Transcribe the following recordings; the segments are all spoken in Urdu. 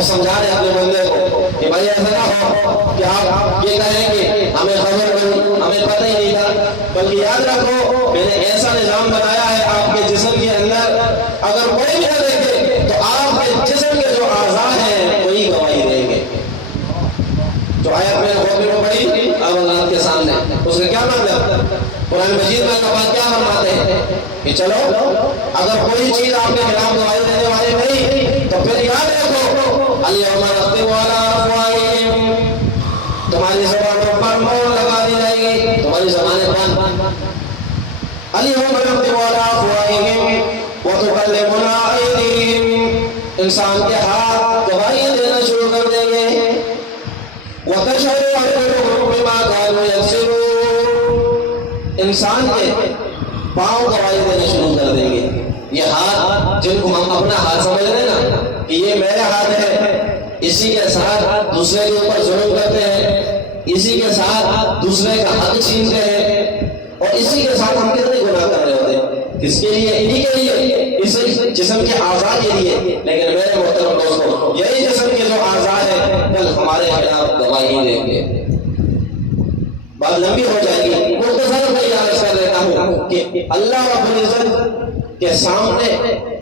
اور سمجھا رہے اپنے بندے کو کہ بھائی ایسا نہ ہو کہ آپ یہ کہیں کہ ہمیں خبر نہیں، ہمیں پتہ ہی نہیں تھا، بلکہ یاد رکھو میں نے ایسا نظام بنایا ہے آپ کے جسم کے اندر، اگر کوئی بھی نہ دیکھے تو آپ کے جسم کے جو اعضاء ہیں وہی گواہی دیں گے۔ جو آیت میں نے خود میں پڑھی اب اللہ کے سامنے، اس کا کیا مطلب؟ قرآن مجید میں اللہ پاک کیا فرماتے ہیں کہ چلو اگر کوئی چیز آپ کے خلاف گواہی دینے والے نہیں تو پھر یاد رکھو الیوم نختم علی افواہہم، تمہاری زبانوں پر مہر لگا دی جائے گی، تمہاری زبانیں بند۔ الیوم نختم علی افواہہم وتکلمنا ایدیہم، انسان کے ہاتھ گواہی دینا شروع کر دیں گے، وتشہد ارجلہم بما کانوا یکسبون، انسان کے پاؤں گواہی دینا شروع کر دیں گے۔ یہ ہاتھ جن کو ہم اپنا ہاتھ سمجھ رہے ہیں نا کہ یہ میرا ہاتھ ہے، اسی کے ساتھ دوسرے کے اوپر ظلم کرتے ہیں، اسی کے ساتھ دوسرے کا حق چھینتے ہیں، اور اسی کے ساتھ ہم کتنے گناہ کر رہے ہوتے ہیں، کس کے لیے؟ انہی کے لیے، اس جسم کے اعضاء کے لیے۔ لیکن میرے محترم دوستوں، یہی جسم کے جو اعضاء ہیں کل ہمارے خلاف گواہی دیں گے۔ بات لمبی ہو جائے گی، مختصر میں یہ عرض کر لیتا ہوں کہ اللہ رب العزت کے سامنے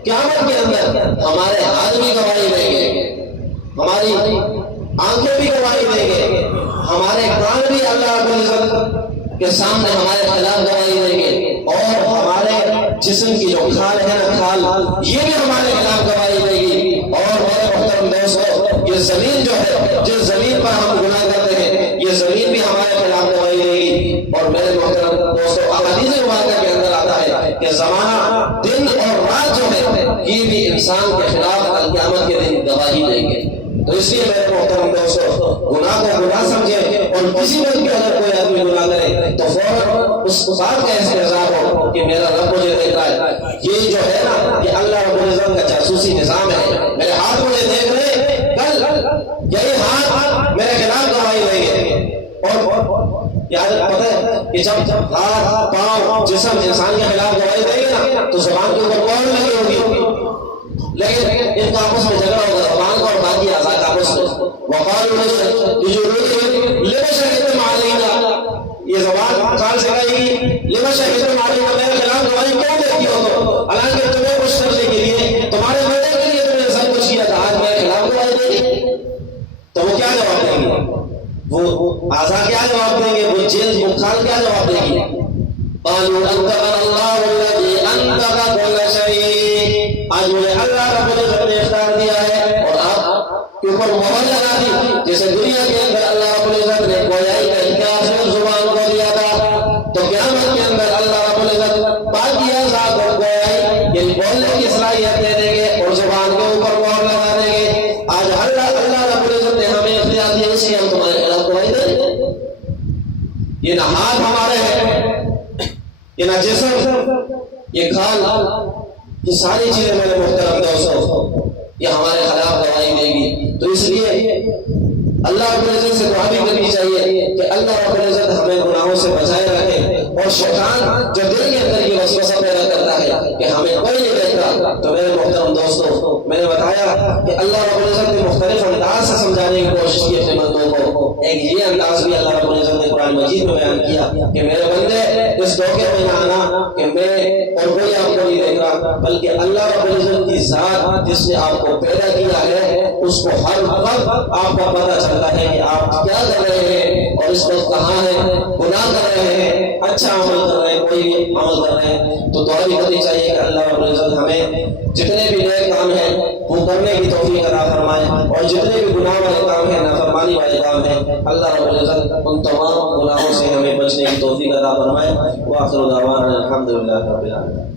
قیامت کے اندر ہمارے ہاتھ بھی گواہی دیں گے، ہماری آنکھیں بھی گواہی دیں گے، ہمارے کان بھی اللہ رب العزت کے سامنے ہمارے خلاف گواہی دیں گے، اور ہمارے جسم کی جو کھال ہے نا کھال، یہ بھی ہمارے خلاف گواہی دے گی۔ اور میرے محترم دوستو، یہ زمین جو ہے، جس زمین پر ہم گناہ کرتے ہیں، یہ زمین بھی ہمارے خلاف گواہی دے گی۔ اور میرے محترم دوستو، احادیث مبارکہ کے اندر آتا ہے کہ زمانہ، دن اور رات جو ہے یہ بھی انسان کے خلاف قیامت کے دن گواہی دیں گے۔ تو اس لیے میرے محترم دوستو، گناہ کو گناہ سمجھے، اور کسی وقت بھی اگر کوئی آدمی گناہ کرے تو فوراً اس بات کا استحضار ہو کہ میرا رب مجھے دیکھ رہا ہے۔ یہ جو ہے نا، یہ اللہ رب العزت کا جاسوسی نظام ہے، میرے ہاتھ مجھے دیکھ رہے، کل یہی ہاتھ میرے خلاف گواہی دیں گے۔ اور یاد پتہ ہے کہ جب ہاتھ پاؤں جسم انسان کے خلاف گواہی دیں گے نا تو زبان کے اوپر مہر لگی ہوگی، لیکن ان کا آپس میں جھگڑا ہوگا، زبان کا اور باقی اعضاء کا آپس میں۔ وقالوا لما شهدتم علينا، یہ زبان کال سے کہے گی لما شهدتم علينا، میرے خلاف گواہی کیوں دیتی ہو تو؟ حالانکہ تمہیں خوش کرنے کے لیے، تمہارے مدد کے لیے تم نے سب کچھ کیا تھا، آج میرے خلاف گواہی دے گی؟ تو وہ کیا جواب دیں گے؟ وہ اعضاء کیا جواب دیں گے؟ وہ جلد، وہ کھال کیا جواب دیں گے؟ قالوا انطقنا الله الذي انطق كل شيء، آج مجھے اللہ رب العزت نے اختیار دیا ہے اور آپ کے اوپر مہر لگا دی، جیسے دنیا کے اندر اللہ رب العزت نے گویائی کا اختیار صرف زبان کو دیا تھا، تو قیامت کے اندر اللہ رب العزت باقی اعضاء کو گویائی یعنی بولنے کی صلاحیت دے دیں گے اور زبان کے اوپر مہر لگا دیں گے۔ آج اللہ رب العزت نے ہمیں اختیار دیا، اس لیے ہم تمہارے خلاف گواہی دیں گے۔ یہ نہ ہاتھ ہمارے ہیں، یہ نہ جسم، یہ کھال، یہ ساری چیزیں میرے محترم دوستوں یہ ہمارے خلاف گواہی دے گی۔ تو اس لیے اللہ رب العزت سے دعا بھی کرنی چاہیے کہ اللہ رب العزت ہمیں گناہوں سے بچائے رکھے، اور شیطان جو دل کے اندر یہ وسوسہ پیدا کرتا ہے کہ ہمیں کوئی نہیں دیکھتا، تو میرے محترم دوستوں میں نے بتایا کہ اللہ رب العزت نے مختلف انداز سے سمجھانے کی کوشش کی اپنے بندوں کو۔ ایک یہ انداز بھی اللہ رب العزت نے قرآن مجید میں بیان کیا کہ میرے بندے اس دھوکے میں نہ آنا کہ میں اور کوئی آپ کو نہیں دیکھ رہا، بلکہ اللہ رب العزت کی ذات جس نے آپ کو پیدا کیا ہے اس کو ہر وقت آپ کا پتہ چلتا ہے کہ آپ کیا کر رہے ہیں اور اس وقت کہاں ہیں، گناہ کر رہے ہیں، اچھا عمل کر رہے ہیں، کوئی بھی عمل کر رہے ہیں۔ تو دعا بھی کرنی چاہیے کہ اللہ رب العزت ہمیں جتنے بھی نیک کام ہیں وہ کرنے کی توفیق عطا فرمائے، اور جتنے بھی گناہ والے کام ہیں، نافرمانی والے کام ہیں، اللہ رب العزت ان تمام گناہوں سے ہمیں بچنے کی توفیق عطا فرمائے۔ وآخر دعوانا الحمدللہ رب العالمین۔